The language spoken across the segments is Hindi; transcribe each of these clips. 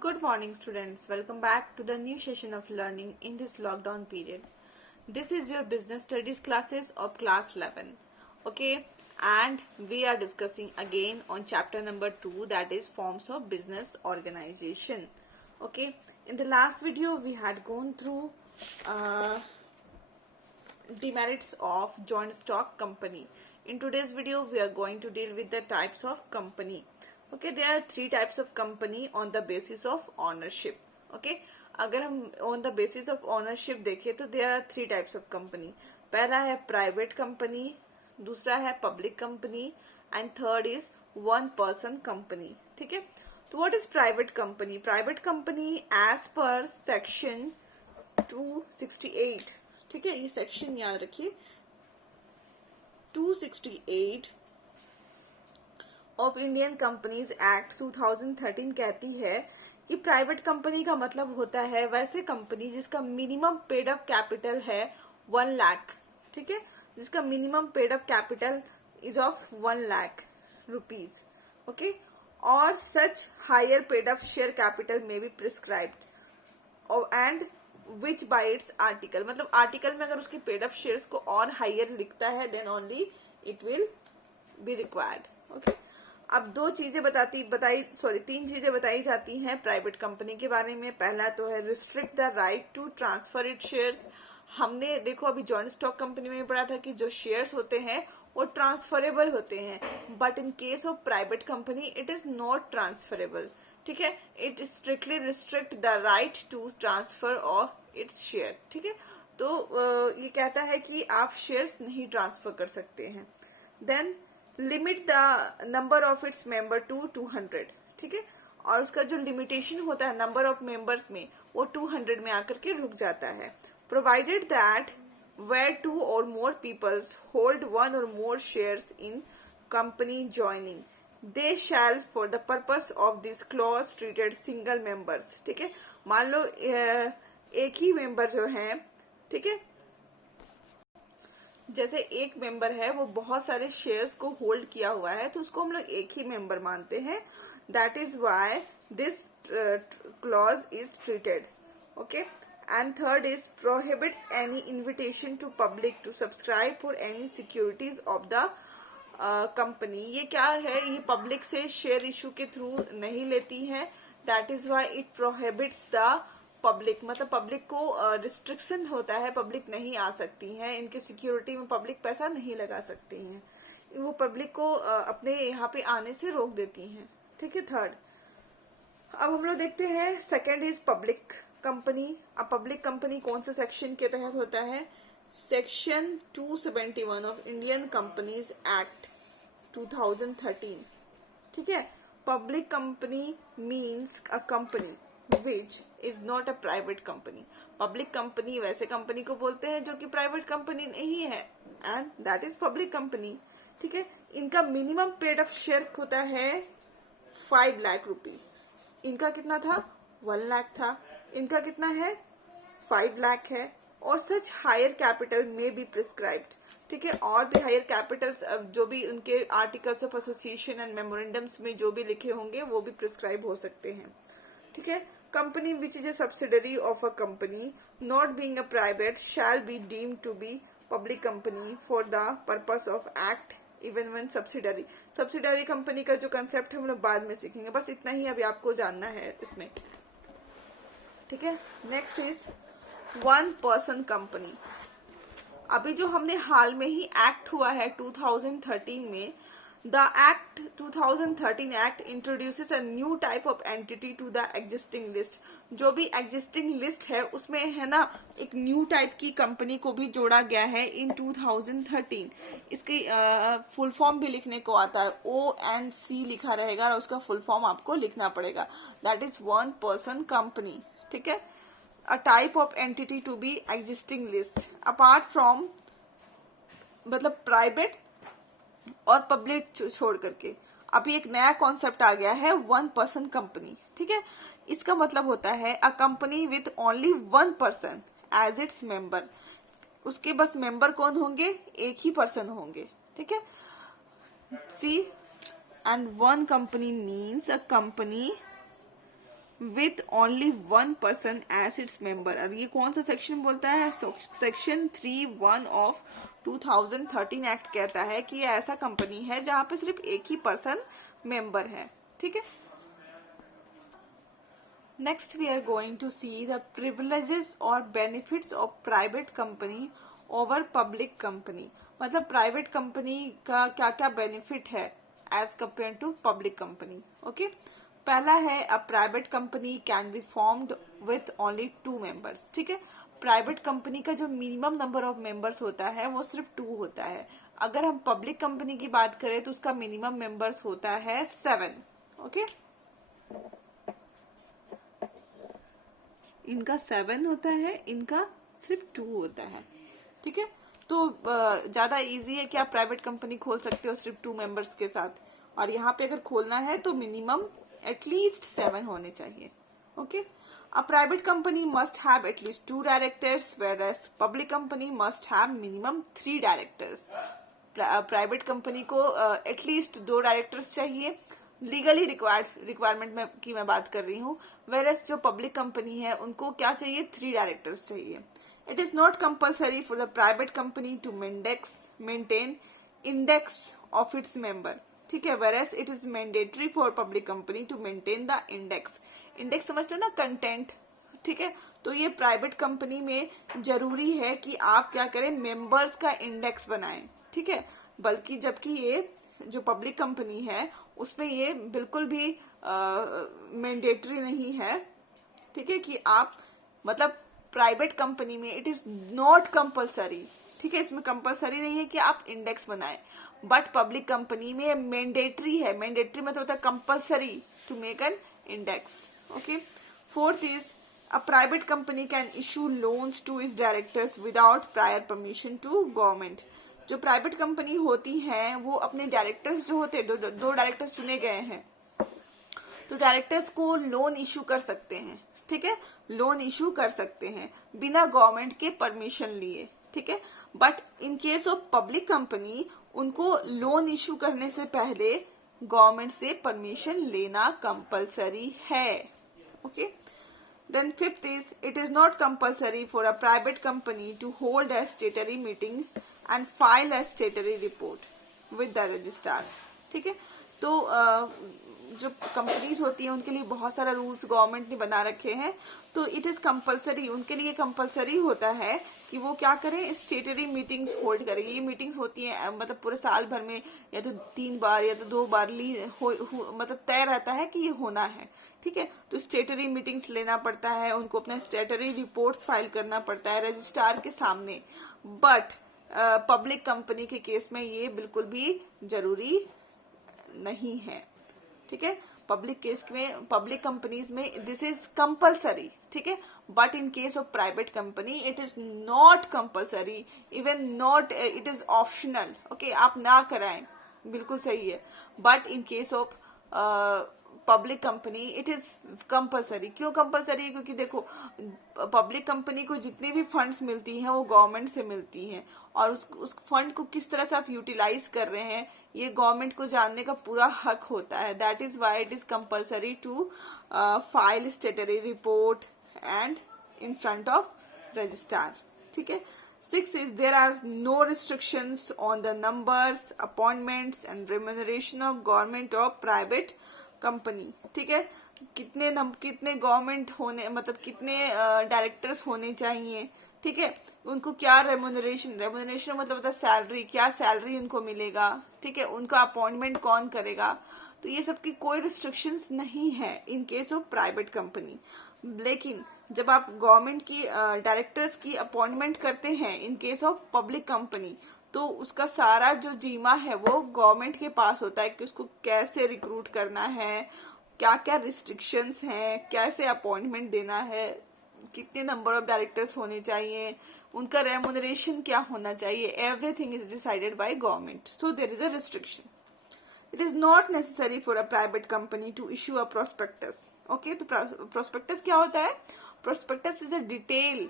Good morning, students. Welcome back to the new session of learning in this lockdown period. This is your business studies classes of class 11. Okay, and we are discussing again on chapter number 2, that is forms of business organization. Okay, in the last video we had gone through demerits of joint stock company. In today's video we are going to deal with the types of company. Okay, there are three types of company on the basis of ownership. Okay, अगर हम on the basis of ownership देखें तो there are three types of company. पहला है private company, दूसरा है public company and third is one person company. ठीक है, तो what is private company? Private company as per section 268, ठीक है, ये सेक्शन याद रखिए, 268 ऑफ इंडियन कंपनीज एक्ट 2013 कहती है कि प्राइवेट कंपनी का मतलब होता है वैसे कंपनी जिसका मिनिमम पेड अप कैपिटल है 1 लाख, ठीक है, जिसका minimum paid up capital is of 1 lakh rupees. Okay, और such higher paid up share capital में be prescribed and which by its article, मतलब आर्टिकल में अगर उसके पेड अप शेयर्स को और हायर लिखता है then only it will be required. Okay, अब तीन चीजें बताई जाती हैं प्राइवेट कंपनी के बारे में. पहला तो है restrict the right to transfer it shares. हमने देखो अभी जॉइंट स्टॉक कंपनी में पढ़ा था कि जो शेयर्स होते हैं वो ट्रांसफरेबल होते हैं, but in case of private company it is not transferable. ठीक है, it strictly restrict the right to transfer of its share. ठीक है, तो ये कहता है कि आप शेयर्स नहीं ट्रांसफर कर सकते हैं. Then limit the number of its member to 200. ठीक है, और उसका जो लिमिटेशन होता है नंबर ऑफ मेंबर्स में वो 200 में आकर के रुक जाता है. Provided that where two or more peoples hold one or more shares in company joining, they shall for the purpose of this clause treated single members. ठीक है, मान लो एक ही मेंबर जो है, ठीक है, जैसे एक मेंबर है वो बहुत सारे शेयर्स को होल्ड किया हुआ है तो उसको हम लोग एक ही मेंबर मानते हैं. That is why this clause is treated. Okay, and third is prohibits any invitation to public to subscribe for any securities of the company. ये क्या है, ये पब्लिक से शेयर इशू के थ्रू नहीं लेती है. That is why it prohibits the public, मतलब पब्लिक को रिस्ट्रिक्शन होता है, पब्लिक नहीं आ सकती है इनके सिक्योरिटी में, पब्लिक पैसा नहीं लगा सकती हैं, वो पब्लिक को अपने यहाँ पे आने से रोक देती हैं. ठीक है, थर्ड. अब हम लोग देखते हैं सेकेंड इज पब्लिक कंपनी. अब पब्लिक कंपनी कौन से सेक्शन के तहत होता है? Section 271 of Indian companies act 2013. ठीक है, public company means a company which is not a private company. Public company वैसे कंपनी को बोलते हैं जो कि प्राइवेट कंपनी नहीं है, and that is public company. ठीक है, इनका मिनिमम पेड ऑफ शेयर होता है 5 लाख रुपीज. इनका कितना था? 1 लाख था. इनका कितना है? 5 लाख है. और सच हायर कैपिटल में बी प्रिस्क्राइब्ड. ठीक है, और भी हायर कैपिटल्स जो भी उनके articles of association and memorandums में जो भी लिखे होंगे वो भी प्रिस्क्राइब हो सकते हैं. ठीक है, company which is a subsidiary of a company not being a private shall be deemed to be public company for the purpose of act even one subsidiary. Subsidiary company का जो कंसेप्ट है हम लोग बाद में सीखेंगे, बस इतना ही अभी आपको जानना है इसमें. ठीक है, next is one person company. अभी जो हमने हाल में ही एक्ट हुआ है 2013 में, the act 2013 act introduces a new type of entity to the existing list. जो भी एग्जिस्टिंग लिस्ट है उसमें है ना एक न्यू टाइप की कंपनी को भी जोड़ा गया है इन 2013. इसकी फुल फॉर्म भी लिखने को आता है, ONC लिखा रहेगा और उसका फुल फॉर्म आपको लिखना पड़ेगा. That is one person company. ठीक है, a type of entity to be existing list apart from, मतलब प्राइवेट और पब्लिक छोड़ करके अभी एक नया कॉन्सेप्ट आ गया है वन पर्सन कंपनी. ठीक है, इसका मतलब होता है a company with only one person as its member. उसके बस मेंबर कौन होंगे? एक ही पर्सन होंगे. ठीक है, C and one company means a company with only one person as its member। अब ये कौन सा सेक्शन बोलता है? सेक्शन 3(1) ऑफ 2013 एक्ट कहता है कि ये ऐसा कंपनी है जहां पे सिर्फ एक ही पर्सन मेंबर है। ठीक है। Next we are going to see the privileges और benefits of private company over public company. मतलब प्राइवेट कंपनी का क्या क्या बेनिफिट है as compare to public company. Okay, पहला है a private company can be formed with only 2 members. ठीक है, प्राइवेट कंपनी का जो मिनिमम नंबर ऑफ मेंबर्स होता है वो सिर्फ 2 होता है। अगर हम पब्लिक कंपनी की बात करें तो उसका मिनिमम मेंबर्स होता है 7। ओके, इनका 7 होता है, इनका सिर्फ 2 होता है। ठीक है, तो ज्यादा इजी है कि आप प्राइवेट कंपनी खोल सकते हो सिर्फ 2 मेंबर्स के साथ, और यहाँ पे अगर खोलना है तो मिनिमम एटलीस्ट 7 होने चाहिए। Okay, a private company must have at least 2 directors whereas public company must have minimum 3 directors। Private company को एटलीस्ट 2 डायरेक्टर्स चाहिए, लीगली रिक्वायरमेंट में की मैं बात कर रही हूँ। वेरस जो पब्लिक कंपनी है उनको क्या चाहिए? 3 डायरेक्टर्स चाहिए। It is not compulsory for the private company to maintain index of its member. ठीक है, whereas it is mandatory for public company to maintain the index. Index समझते हैं ना, कंटेंट। ठीक है, तो ये प्राइवेट कंपनी में जरूरी है कि आप क्या करें? मेंबर्स का इंडेक्स बनाएं। ठीक है, बल्कि जबकि ये जो पब्लिक कंपनी है उसमें ये बिल्कुल भी मैंडेटरी नहीं है। ठीक है, कि आप मतलब प्राइवेट कंपनी में इट इज नॉट कंपल्सरी। ठीक है, इसमें कंपल्सरी नहीं है कि आप इंडेक्स बनाएं, बट पब्लिक कंपनी में मैंडेटरी है। मैंडेटरी मतलब होता है compulsory to make an index. Okay, fourth is a private company can issue loans to its directors without prior permission to government। जो प्राइवेट कंपनी होती है वो अपने डायरेक्टर्स जो होते हैं, दो डायरेक्टर्स चुने गए हैं, तो डायरेक्टर्स को लोन इशू कर सकते हैं। ठीक है, लोन इशू कर सकते हैं बिना गवर्नमेंट के परमिशन लिए। ठीक है, but in case of public company उनको लोन इशू करने से पहले गवर्नमेंट से परमिशन लेना कंपलसरी है। Okay, then fifth is it is not compulsory for a private company to hold a statutory meetings and file a statutory report with the registrar। ठीक है, तो जो कंपनीज होती हैं उनके लिए बहुत सारा रूल्स गवर्नमेंट ने बना रखे हैं, तो इट इज कंपलसरी, उनके लिए कंपलसरी होता है कि वो क्या करें? स्टेटरी मीटिंग्स होल्ड करेंगे। ये मीटिंग्स होती हैं मतलब पूरे साल भर में या तो 3 बार या तो 2 बार मतलब तय रहता है कि ये होना है। ठीक है, तो स्टेटरी मीटिंग्स लेना पड़ता है, उनको अपना स्टेटरी रिपोर्ट्स फाइल करना पड़ता है रजिस्ट्रार के सामने। बट पब्लिक कंपनी के केस में ये बिल्कुल भी जरूरी नहीं है। ठीक है, पब्लिक केस में, पब्लिक कंपनीज में दिस इज कंपलसरी। ठीक है, but in case of private company it is not compulsory, even not, it is optional. Okay, आप ना कराएं, बिल्कुल सही है, but in case of public company it is compulsory. क्यों कंपलसरी है? क्योंकि देखो पब्लिक कंपनी को जितनी भी फंड्स मिलती हैं वो गवर्नमेंट से मिलती हैं, और उस फंड को किस तरह से आप यूटिलाइज कर रहे हैं ये गवर्नमेंट को जानने का पूरा हक होता है। That is why it is compulsory to file statutory report and in front of registrar. ठीक है, 6 is there are no restrictions on the numbers, appointments and remuneration of government or private company। ठीक है, कितने गवर्नमेंट होने मतलब कितने डायरेक्टर्स होने चाहिए। ठीक है, उनको क्या रेमुनरेशन मतलब होता है सैलरी, क्या सैलरी उनको मिलेगा। ठीक है, उनका अपॉइंटमेंट कौन करेगा, तो ये सब की कोई रिस्ट्रिक्शंस नहीं है इन केस ऑफ प्राइवेट कंपनी। लेकिन जब आप गवर्नमेंट की डायरेक्टर्स की अपॉइंटमेंट करते हैं इन केस ऑफ पब्लिक कंपनी, तो उसका सारा जो जीमा है वो गवर्नमेंट के पास होता है कि उसको कैसे रिक्रूट करना है, क्या क्या रिस्ट्रिक्शंस हैं, कैसे अपॉइंटमेंट देना है, कितने नंबर ऑफ डायरेक्टर्स होने चाहिए, उनका रेमुनरेशन क्या होना चाहिए। Everything is decided by government, so there is a restriction. It is not necessary for a private company to issue a prospectus। Okay, तो prospectus क्या होता है? Prospectus is a detail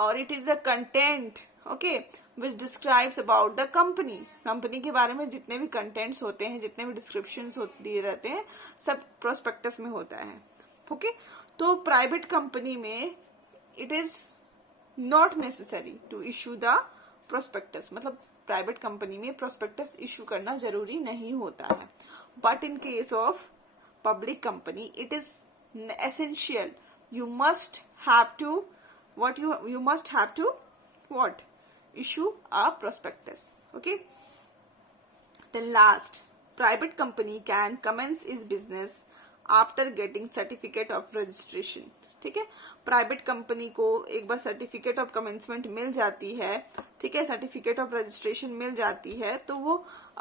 और it is a content, okay, which describes about the company। Company के बारे में जितने भी contents होते हैं, जितने भी descriptions दिए रहते हैं, सब prospectus में होता है। ओके, तो प्राइवेट कंपनी में it is not necessary to issue the prospectus, मतलब प्राइवेट कंपनी में प्रोस्पेक्टस इशू करना जरूरी नहीं होता है. But in case of public company it is essential. You must have to what issue a prospectus. Okay, then last, private company can commence its business after getting certificate of registration. ठीक है, प्राइवेट कंपनी को एक बार सर्टिफिकेट ऑफ कमेंसमेंट मिल जाती है, ठीक है, सर्टिफिकेट ऑफ रजिस्ट्रेशन मिल जाती है, तो वो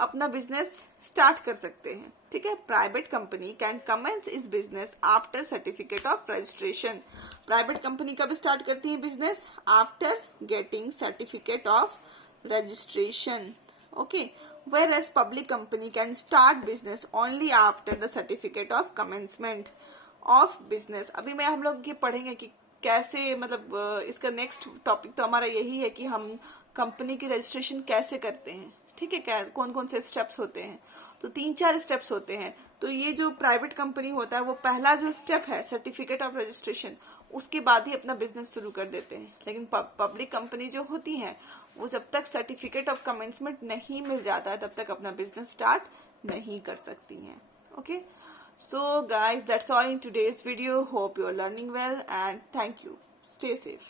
अपना बिजनेस स्टार्ट कर सकते हैं. ठीक है, प्राइवेट कंपनी कैन कमेंस इस business after certificate of registration. Private company कब स्टार्ट करती है business? After getting certificate of registration. Okay, whereas public company can start business only after the certificate of commencement of business. अभी मैं हम लोग ये पढ़ेंगे कि कैसे, मतलब इसका नेक्स्ट टॉपिक तो हमारा यही है कि हम कंपनी की रजिस्ट्रेशन कैसे करते हैं. ठीक है, कौन कौन से स्टेप्स होते हैं, तो 3-4 स्टेप्स होते हैं. तो ये जो प्राइवेट कंपनी होता है वो पहला जो स्टेप है सर्टिफिकेट ऑफ रजिस्ट्रेशन, उसके बाद ही अपना बिजनेस शुरू कर देते हैं. लेकिन पब्लिक कंपनी जो होती है वो जब तक सर्टिफिकेट ऑफ कमेंसमेंट नहीं मिल जाता है तब तक अपना बिजनेस स्टार्ट नहीं कर सकती हैं. Okay, so guys, that's all in today's video. Hope you're learning well and thank you. Stay safe.